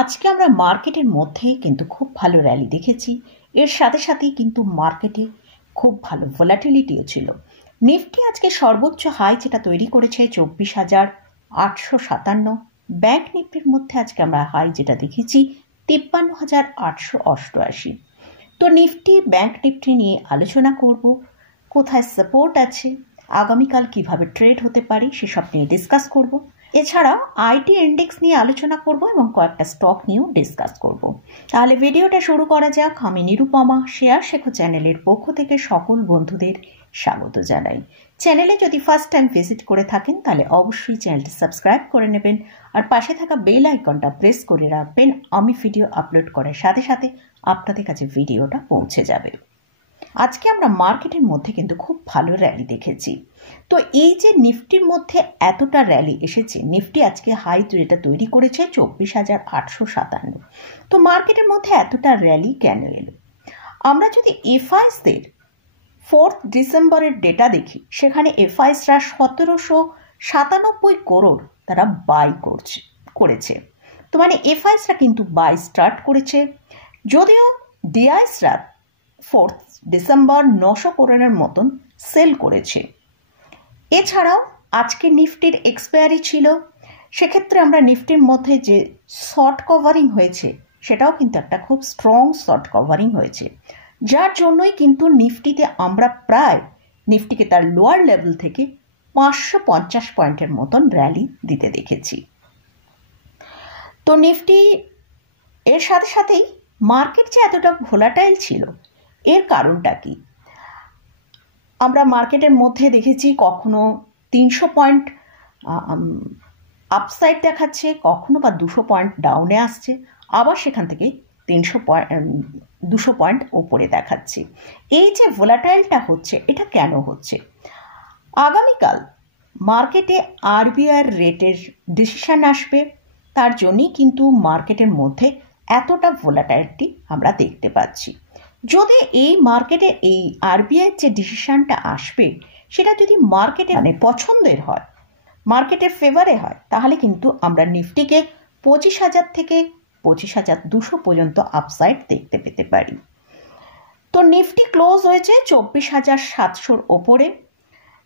আজকে আমরা মার্কেটের মধ্যেই কিন্তু খুব ভালো র্যালি দেখেছি। এর সাথে সাথেই কিন্তু মার্কেটে খুব ভালো ভোলাটিলিটিও ছিল। নিফটি আজকে সর্বোচ্চ হাই যেটা তৈরি করেছে 24,857। ব্যাংক নিফটির মধ্যে আজকে আমরা হাই যেটা দেখেছি 53,888। তো নিফটি ব্যাংক নিফটি নিয়ে আলোচনা করব, কোথায় সাপোর্ট আছে, আগামীকাল কিভাবে ট্রেড হতে পারে সেসব নিয়ে ডিসকাস করব। এছাড়া আইটি ইন্ডেক্স নিয়ে আলোচনা করব এবং কয়েকটা স্টক নিয়েও ডিসকাস করব। তাহলে ভিডিওটা শুরু করা যাক। আমি নিরুপমা, শেয়ার শেখো চ্যানেলের পক্ষ থেকে সকল বন্ধুদের স্বাগত জানাই। চ্যানেলে যদি ফার্স্ট টাইম ভিজিট করে থাকেন তাহলে অবশ্যই চ্যানেলটি সাবস্ক্রাইব করে নেবেন আর পাশে থাকা বেল আইকনটা প্রেস করে রাখবেন। আমি ভিডিও আপলোড করার সাথে সাথে আপনাদের কাছে ভিডিওটা পৌঁছে যাবে। আজকে আমরা মার্কেটের মধ্যে কিন্তু খুব ভালো র্যালি দেখেছি। তো এই যে নিফটির মধ্যে এতটা র্যালি এসেছে, নিফটি আজকে হাই যেটা তৈরি করেছে 24,857। তো মার্কেটের মধ্যে এতটা র্যালি কেন এলো? আমরা যদি এফআইসদের 4 ডিসেম্বরের ডেটা দেখি, সেখানে এফআইসরা 1797 করোড় তারা বাই করেছে। তো মানে এফআইসরা কিন্তু বাই স্টার্ট করেছে, যদিও ডিআইসরা 4 ডিসেম্বর 900 করোড়ের মতন সেল করেছে। এছাড়াও আজকে নিফটির এক্সপায়ারি ছিল, সেক্ষেত্রে আমরা নিফটির মধ্যে যে শর্ট কভারিং হয়েছে সেটাও কিন্তু একটা খুব স্ট্রং শর্ট কভারিং হয়েছে, যার জন্যই কিন্তু নিফটিতে আমরা প্রায় নিফটিকে তার লোয়ার লেভেল থেকে 550 পয়েন্টের মতন র্যালি দিতে দেখেছি। তো নিফটি এর সাথে সাথেই মার্কেট যে এতটা ভোলাটাইল ছিল এর কারণটা কি? আমরা মার্কেটের মধ্যে দেখেছি কখনো 300 পয়েন্ট আপসাইড দেখাচ্ছে, কখনো বা 200 পয়েন্ট ডাউনে আসছে, আবার সেখান থেকে 200 পয়েন্ট ওপরে দেখাচ্ছে। এই যে ভোলাটাইলটা হচ্ছে, এটা কেন হচ্ছে? আগামীকাল মার্কেটে আরবিআই রেটের ডিসিশন আসবে, তার জন্যই কিন্তু মার্কেটের মধ্যে এতটা ভোলাটাইলিটি আমরা দেখতে পাচ্ছি। যদি এই মার্কেটে এই আরবিআই যে ডিসিশনটা আসবে সেটা যদি মার্কেটে পছন্দের হয়, মার্কেটের ফেভারে হয়, তাহলে কিন্তু আমরা নিফটিকে 25,000 থেকে 25,200 পর্যন্ত আপসাইড দেখতে পেতে পারি। তো নিফটি ক্লোজ হয়েছে 24,700 ওপরে।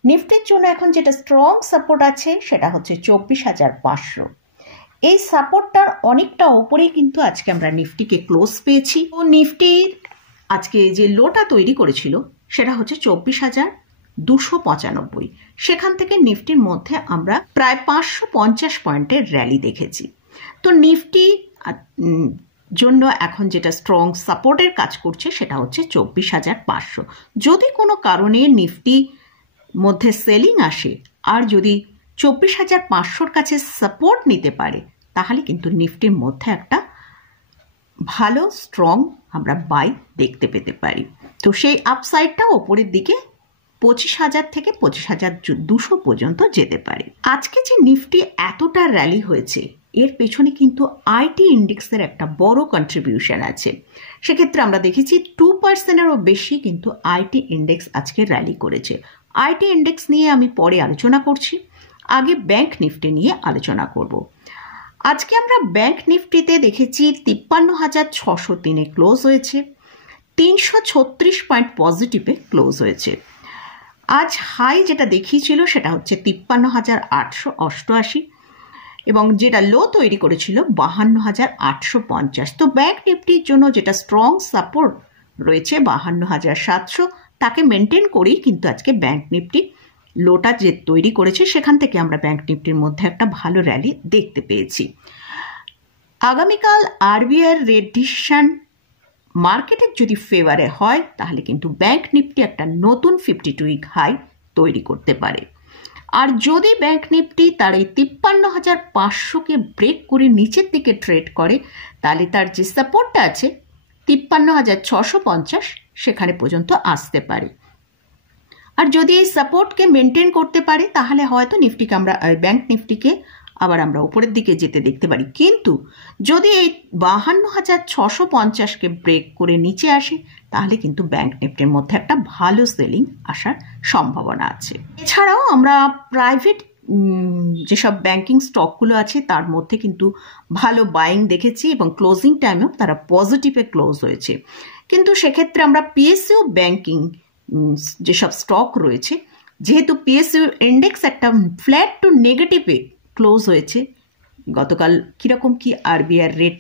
নিফটির জন্য এখন যেটা স্ট্রং সাপোর্ট আছে সেটা হচ্ছে 24,500। এই সাপোর্টটার অনেকটা ওপরেই কিন্তু আজকে আমরা নিফটিকে ক্লোজ পেয়েছি। তো নিফটির আজকে যে লোটা তৈরি করেছিল সেটা হচ্ছে 24,295। সেখান থেকে নিফটির মধ্যে আমরা প্রায় 550 পয়েন্টের র্যালি দেখেছি। তো নিফটি জন্য এখন যেটা স্ট্রং সাপোর্টের কাজ করছে সেটা হচ্ছে 24,500। যদি কোনো কারণে নিফটি মধ্যে সেলিং আসে আর যদি 24,500 কাছে সাপোর্ট নিতে পারে, তাহলে কিন্তু নিফটির মধ্যে একটা ভালো স্ট্রং আমরা বাই দেখতে পেতে পারি। তো সেই আপসাইডটা ওপরের দিকে 25,000 থেকে 25,200 পর্যন্ত যেতে পারে। আজকে যে নিফটি এতটা র্যালি হয়েছে এর পেছনে কিন্তু আইটি ইন্ডেক্সের একটা বড় কন্ট্রিবিউশন আছে। সেক্ষেত্রে আমরা দেখেছি 2%-এরও বেশি কিন্তু আইটি ইন্ডেক্স আজকে র্যালি করেছে। আইটি ইন্ডেক্স নিয়ে আমি পরে আলোচনা করছি, আগে ব্যাংক নিফটি নিয়ে আলোচনা করব। আজকে আমরা ব্যাংক নিফটিতে দেখেছি 53,603-এ ক্লোজ হয়েছে, 336 পয়েন্ট পজিটিভে ক্লোজ হয়েছে। আজ হাই যেটা দেখিয়েছিল সেটা হচ্ছে 53,888 এবং যেটা লো তৈরি করেছিল 52,850। তো ব্যাংক নিফটির জন্য যেটা স্ট্রং সাপোর্ট রয়েছে 52,700, তাকে মেনটেন করেই কিন্তু আজকে ব্যাংক নিফটি লোটা যে তৈরি করেছে সেখান থেকে আমরা ব্যাংক নিফটির মধ্যে একটা ভালো র্যালি দেখতে পেয়েছি। আগামীকাল আরবিআই রেট ডিসিশন মার্কেটের যদি ফেভারে হয় তাহলে কিন্তু ব্যাংক নিফটি একটা নতুন 52 উইক হাই তৈরি করতে পারে। আর যদি ব্যাংক নিফটি তার এই 53,500-কে ব্রেক করে নিচের দিকে ট্রেড করে, তাহলে তার যে সাপোর্টটা আছে 53,650 সেখানে পর্যন্ত আসতে পারে। আর যদি এই সাপোর্টকে মেনটেন করতে পারে তাহলে হয়তো নিফটিকে আমরা ব্যাংক নিফটিকে আবার আমরা উপরের দিকে যেতে দেখতে পারি। কিন্তু যদি এই 52,650-কে ব্রেক করে নিচে আসে তাহলে কিন্তু ব্যাংক নিফটির মধ্যে একটা ভালো সেলিং আসার সম্ভাবনা আছে। এছাড়াও আমরা প্রাইভেট যেসব ব্যাংকিং স্টকগুলো আছে তার মধ্যে কিন্তু ভালো বাইং দেখেছি এবং ক্লোজিং টাইমেও তারা পজিটিভে ক্লোজ হয়েছে। কিন্তু সেক্ষেত্রে আমরা পিএসইউ ব্যাংকিং যেসব স্টক রয়েছে, যেহেতু পিএসইউ ইন্ডেক্স একটা ফ্ল্যাট টু নেগেটিভে ক্লোজ হয়েছে, গতকাল কীরকম কি আরবিআইয়ের রেট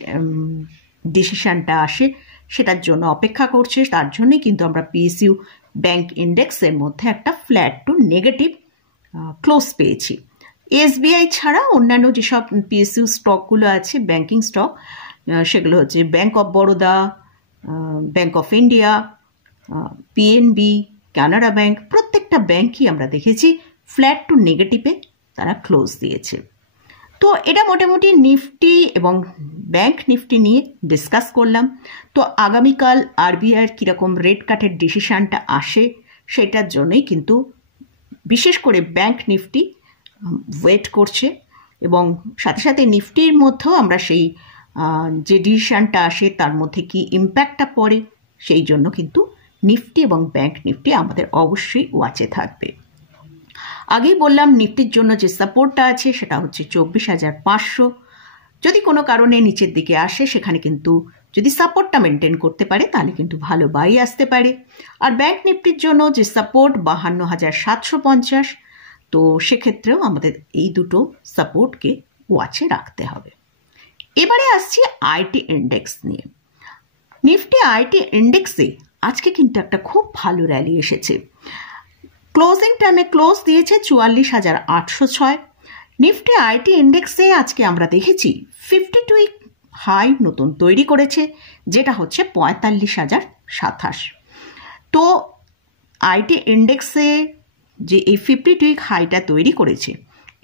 ডিসিশনটা আসে সেটার জন্য অপেক্ষা করছে, তার জন্যই কিন্তু আমরা পিএসইউ ব্যাংক ইন্ডেক্সের মধ্যে একটা ফ্ল্যাট টু নেগেটিভ ক্লোজ পেয়েছি। এসবিআই ছাড়া অন্যান্য যেসব পিএসইউ স্টকগুলো আছে ব্যাংকিং স্টক, সেগুলো হচ্ছে bank of Baroda, bank of India, PNB, Canara bank, প্রত্যেকটা ব্যাংকই আমরা দেখেছি ফ্ল্যাট টু নেগেটিভে তারা ক্লোজ দিয়েছে। তো এটা মোটামুটি নিফটি এবং ব্যাংক নিফটি নিয়ে ডিসকাস করলাম। তো আগামীকাল আরবিআইয়ের কীরকম রেট কাটের ডিসিশানটা আসে সেটার জন্যই কিন্তু বিশেষ করে ব্যাংক নিফটি ওয়েট করছে, এবং সাথে সাথে নিফটির মধ্যেও আমরা সেই যে ডিসিশানটা আসে তার মধ্যে কি ইম্প্যাক্টটা পড়ে সেই জন্য কিন্তু নিফটি এবং ব্যাংক নিফটি আমাদের অবশ্যই ওয়াচে থাকবে। আগেই বললাম নিফটির জন্য যে সাপোর্টটা আছে সেটা হচ্ছে 24,500। যদি কোনো কারণে নিচের দিকে আসে সেখানে কিন্তু যদি সাপোর্টটা মেনটেন করতে পারে তাহলে কিন্তু ভালো বাই আসতে পারে। আর ব্যাংক নিফটির জন্য যে সাপোর্ট 52,750, তো সেক্ষেত্রেও আমাদের এই দুটো সাপোর্টকে ওয়াচে রাখতে হবে। এবারে আসছি আইটি ইন্ডেক্স নিয়ে। নিফটি আইটি ইন্ডেক্সে আজকে কিন্তু একটা খুব ভালো র্যালি এসেছে। ক্লোজিং টাইমে ক্লোজ দিয়েছে 44,806। নিফটি আইটি ইন্ডেক্সে আজকে আমরা দেখেছি 52 উইক হাই নতুন তৈরি করেছে, যেটা হচ্ছে 45,027। তো আইটি ইন্ডেক্সে যে এই 52 উইক হাইটা তৈরি করেছে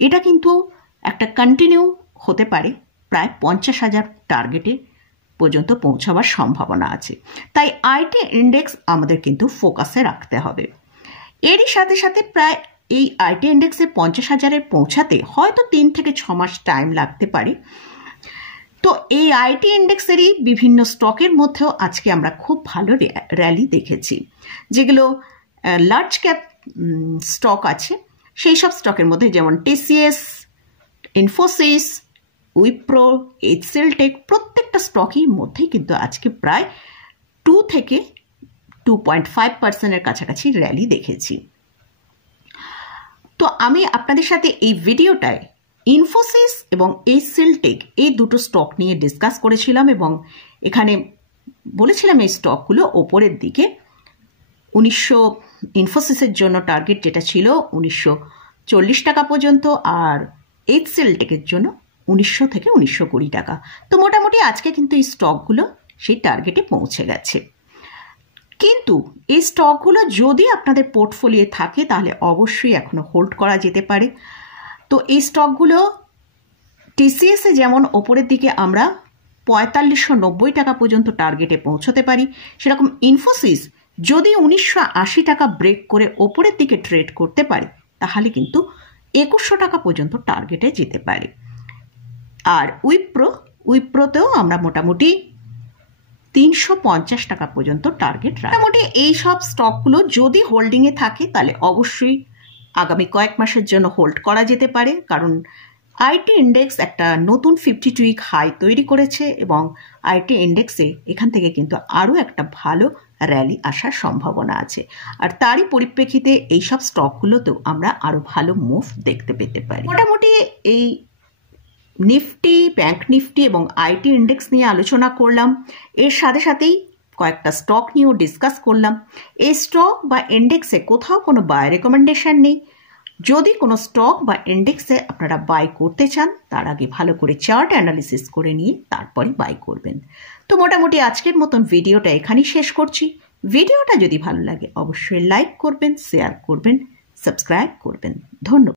এটা কিন্তু একটা কন্টিনিউ হতে পারে, প্রায় 50,000 টার্গেটে পর্যন্ত পৌঁছাবার সম্ভাবনা আছে। তাই আইটি ইন্ডেক্স আমাদের কিন্তু ফোকাসে রাখতে হবে। এরই সাথে সাথে প্রায় এই আইটি ইন্ডেক্সে 50,000-এ পৌঁছাতে হয়তো 3 থেকে 6 মাস টাইম লাগতে পারে। তো এই আইটি ইন্ডেক্সেরই বিভিন্ন স্টকের মধ্যেও আজকে আমরা খুব ভালো র্যালি দেখেছি। যেগুলো লার্জ ক্যাপ স্টক আছে সেই সব স্টকের মধ্যে যেমন TCS, Infosys, Wipro, HCL tech, প্রত্যেকটা স্টকের মধ্যেই কিন্তু আজকে প্রায় 2 থেকে 2.5%-এর কাছাকাছি র্যালি দেখেছি। তো আমি আপনাদের সাথে এই ভিডিওটায় ইনফোসিস এবং এইচসিএল টেক এই দুটো স্টক নিয়ে ডিসকাস করেছিলাম, এবং এখানে বলেছিলাম এই স্টকগুলো ওপরের দিকে। ইনফোসিসের জন্য টার্গেট যেটা ছিল 1940 টাকা পর্যন্ত, আর এইচসিএল টেকের জন্য 1900 থেকে 1920 টাকা। তো মোটামুটি আজকে কিন্তু এই স্টকগুলো সেই টার্গেটে পৌঁছে গেছে। কিন্তু এই স্টকগুলো যদি আপনাদের পোর্টফোলিও থাকে তাহলে অবশ্যই এখনো হোল্ড করা যেতে পারে। তো এই স্টকগুলো টিসিএসে যেমন ওপরের দিকে আমরা 4590 টাকা পর্যন্ত টার্গেটে পৌঁছতে পারি, সেরকম ইনফোসিস যদি 1980 টাকা ব্রেক করে ওপরের দিকে ট্রেড করতে পারে তাহলে কিন্তু 2100 টাকা পর্যন্ত টার্গেটে যেতে পারে। আর উইপ্রোতেও আমরা মোটামুটি 350 টাকা পর্যন্ত টার্গেট রাখি। মোটামুটি এই সব স্টকগুলো যদি হোল্ডিংয়ে থাকে তাহলে অবশ্যই আগামী কয়েক মাসের জন্য হোল্ড করা যেতে পারে, কারণ আইটি ইন্ডেক্স একটা নতুন 52 উইক হাই তৈরি করেছে, এবং আইটি ইন্ডেক্সে এখান থেকে কিন্তু আরও একটা ভালো র্যালি আসার সম্ভাবনা আছে। আর তারই পরিপ্রেক্ষিতে এইসব স্টকগুলোতেও আমরা আরও ভালো মুভ দেখতে পেতে পারি। মোটামুটি এই নিফটি, ব্যাংক নিফটি এবং আইটি ইন্ডেক্স নিয়ে আলোচনা করলাম। এর সাথে সাথেই কয়েকটা স্টক নিয়েও ডিসকাস করলাম। এই স্টক বা ইন্ডেক্সে কোথাও কোনো বাই রেকমেন্ডেশন নেই। যদি কোনো স্টক বা ইন্ডেক্সে আপনারা বাই করতে চান তার আগে ভালো করে চার্ট অ্যানালিসিস করে নিয়ে তারপরে বাই করবেন। তো মোটামুটি আজকের মতন ভিডিওটা এখানেই শেষ করছি। ভিডিওটা যদি ভালো লাগে অবশ্যই লাইক করবেন, শেয়ার করবেন, সাবস্ক্রাইব করবেন। ধন্যবাদ।